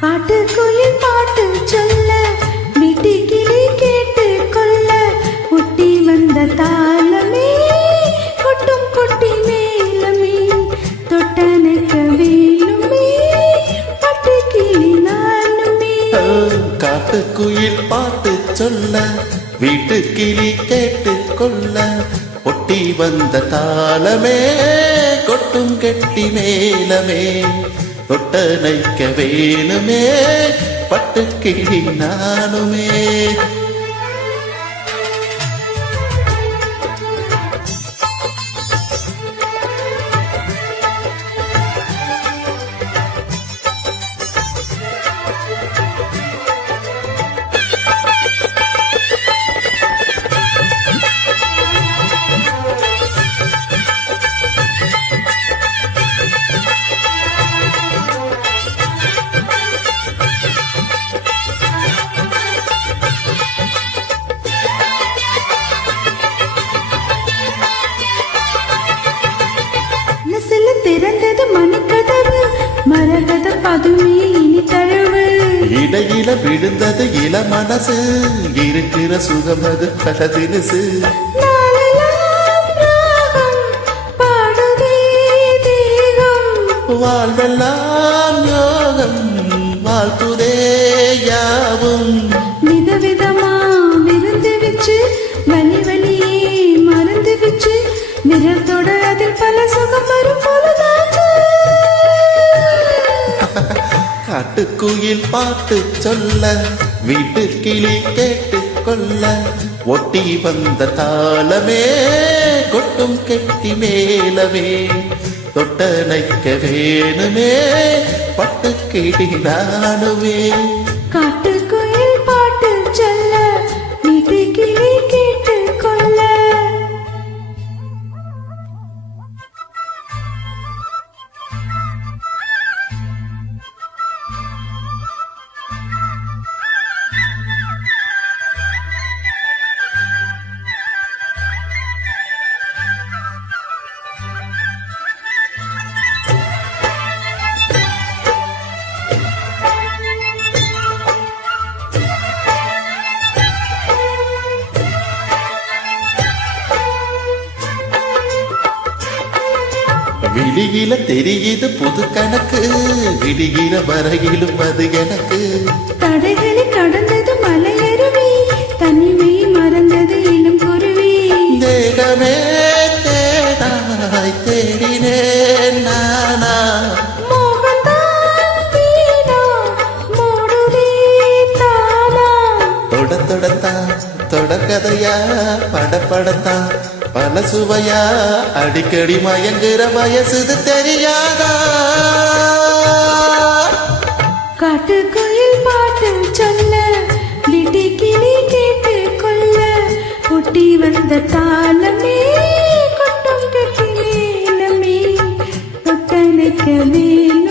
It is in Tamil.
பாட்டுக்குயில் பாட்டு சொல்ல வீட்டுக்கிளி கேட்டு கொள்ள ஒட்டி வந்த தாளமே கொட்டும் கொட்டி மேலமே தொட்டனைக்க வேணுமே பட்டுக்கிளி நானுமே. காட்டுக்குயில் பாட்டு சொல்ல வீட்டுக்கிளி கேட்டு கொள்ள ஒட்டி வந்த தாளமே கொட்டும் கெட்டி மேலமே தொட்டனைக்க வேணுமே பட்டுக்கிளி நானுமே. திறந்தது மணிக்கதவு மரகத பதுமே இனி தழுவு இடையில விழுந்தது இள மனசு இருக்கிற சுகமது பலதினசு வாழ்வெல்லாம் யோகம் வாழ்த்துதே யாவும் விதவிதமா விருந்து வச்சு வலி வலியே மருந்து வச்சு விரல் தொட அதில் பல சுகம் வரும் பொழுதாச்சு. காட்டுக்குயில் பாட்டு சொல்ல வீட்டுக்கிளி கேட்டு கொள்ள ஒட்டி வந்த தாளமே கொட்டும் கெட்டி மேலமே தொட்டனைக்க வேணுமே பட்டுக்கிளி நானுமே. காட்டுக்குயில் பாட்டு சொல்ல வீட்டுக்கிளி கேட்டு கொள்ள. விழியில தெரியுது புது கணக்கு விடுகிற வரையிலும் அது எனக்கு தடைகளை கடந்தது மலையருவி தனிமை மறந்தது இளம் குருவி தேகமே தேனாய் தேடினேன் நானா தொட தொடத்தான் தொடக்கதையா படப்படத்தான் பல சுவையா அடிக்கடி மயங்குற வயசுது தெரியாதா. காட்டுக்குயில் பாட்டு சொல்ல வீட்டுக்கிளி கேட்டு கொள்ள ஒட்டி வந்த தாளமே கொட்டும் கட்டி மேலமே தொட்டனைக்க வேணும்